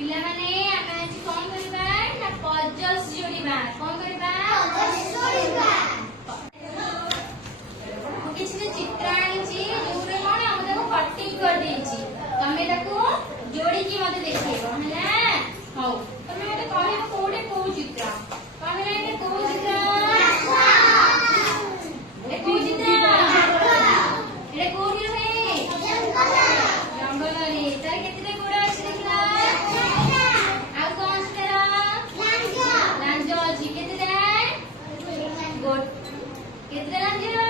पिला माने आमे आज कोन करबा ना पजल्स जोड़ीबा कोन करबा पजल्स जोड़ीबा किछि जे चित्र आनिछि जोरे कोन हम ताको कटिंग कर देछि तमे ताको जोड़ी की मते देखैबो हला हौ तमे मते कहबो कोडे को चित्र कहले के को चित्र ए को चित्र एरे कोनी रे जंगल रे तार केते गोड़ अछि देखला आ कोन तेरा लांजो अछि केते गोट केते लांजो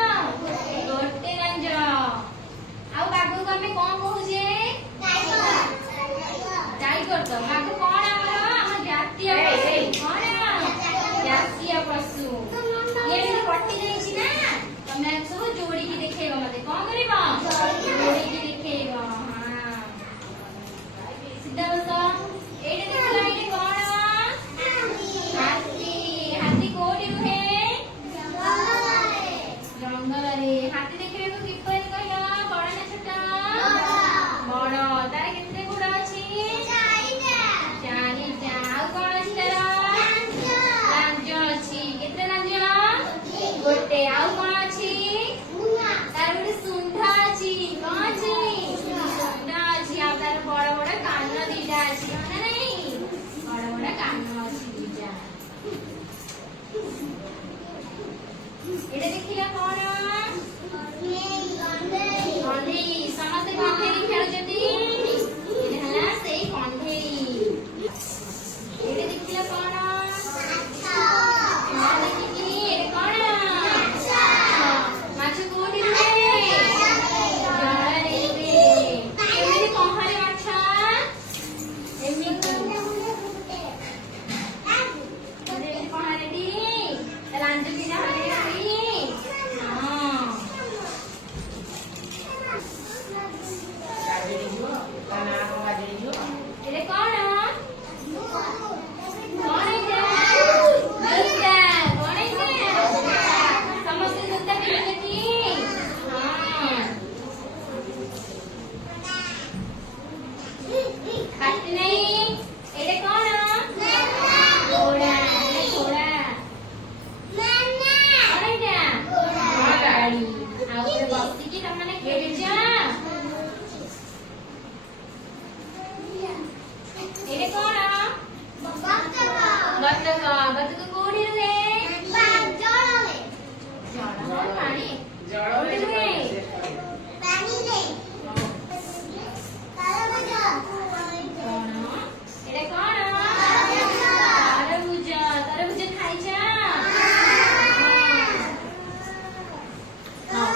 गोटे लांजो आ बागु को हमें कोन कहू जे टाइगर तो बागु कोन हमर जातीय पशु कोन जातीय पशु ये भी पट्टी देछि ना तमे सब जोड़ी की देखेबो मते कोन करबो जोड़ी की देखेबो हां सीधा बस एडे देखला एडे कोन हाथी हाथी कोडी रुहे जंगल रे हाथी देखबे को किपरि कहियो बड़ ना छोटा बड़ तार केते गोड़ अछि चारिटा आ कोन अछि तार लांजो अछि केते लांजो गोटे आ कोन अछि तार गोटे सुंढा अछि कोन अछि सुंढा अछि आ तार बड़ बड़ कान दिटा अछि ना नहीं बड़ बड़ कान अछि दिटा एडे देखिला कोन कंढेई समस्त कंढेई खेलुछती एडे हला सेई कंढेई एडे देखिला कोन माछ देखि एडे कोन माछ कोडी रे जळ रे केमिति पहरे माछ एमिति एडे पहरे दी लांज बिना हरे हरी हां एरे कोन कोन है जूता कोन है समस्त जूता पिनती हां खाती नहीं एरे कोन घोड़ा एरे घोड़ा नाना कोन है गाड़ी आ ऊपर बस्ती की तमने खेलछा एरे कोन बतक बतक कोडी रे जळ पानी जळ रे पानी रे कोन एरे कोन तरबूज तरबूज खाइछा हां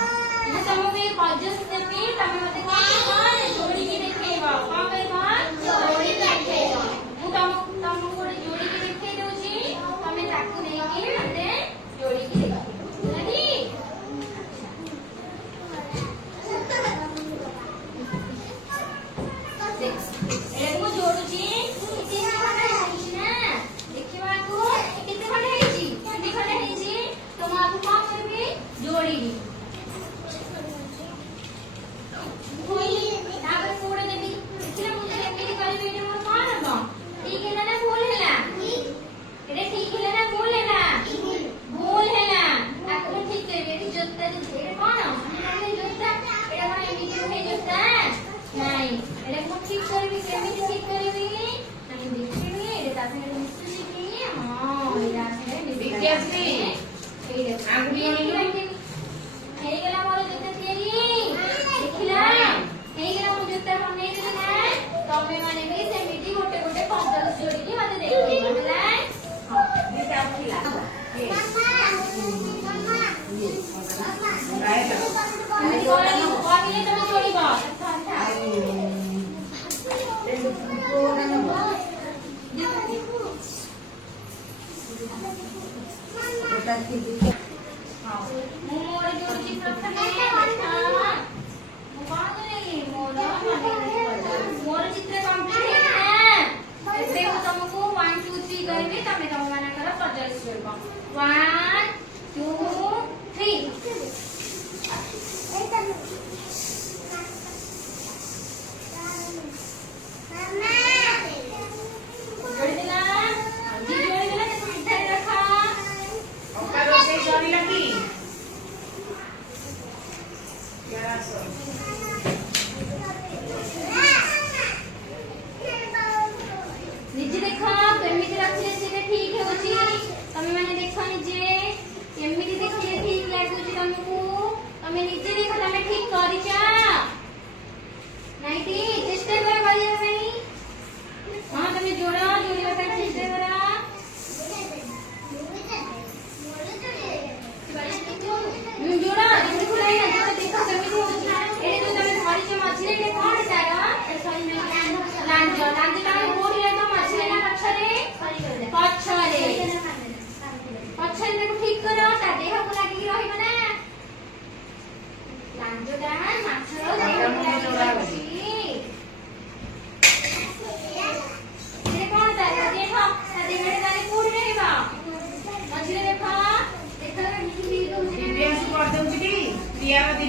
ये तमके पजस देबी तमे मते कोन जोड़ी की देखेबो कोन करबो जोड़ी देखेबो मु तम गोटे जोड़ी की देखे दोची तमे ताकू नै कि मते जोड़ी की देखेबो रेडी एरे मु जोडुची किती खंडे होइछि ना देखिबा को किती खंडे होइछि किती खंडे होइछि तो मु आपको कोन करबी जोड़ी होई तापर कोडे देबी देखिला मु जे केति करबी एटे मोर कोन हबो ठीक है ना भूल हैला एरे ठीक है ना भूल हैला भूल हैला ताको ठीक करबी एटी जोता दे एरे कोन हमने जोता एटा कोन एमिति होई जोता नहीं एरे मु ठीक करबी केमिति ठीक करबी नहीं देखिबी एरे तासे मिसुची की हां एरा से विज्ञापी एरे आगुनी हेई गेला मोर जोता तेरी देखिला हेई गेला मु जोता बनै देला ना तमे माने भी सेमिति गोटे गोटे पजल जोड़ी की मते देखै होला हां बेटा खिला मम्मा राइट कोनी तमे जोड़ीबो मोर जोड़ी प्रथमे मोर चित्र कंप्लीट है से तुमको 1 2 3 करबे तमे तम माना कर पजल्स करबो 1 2 3 मम्मा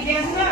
इथे असं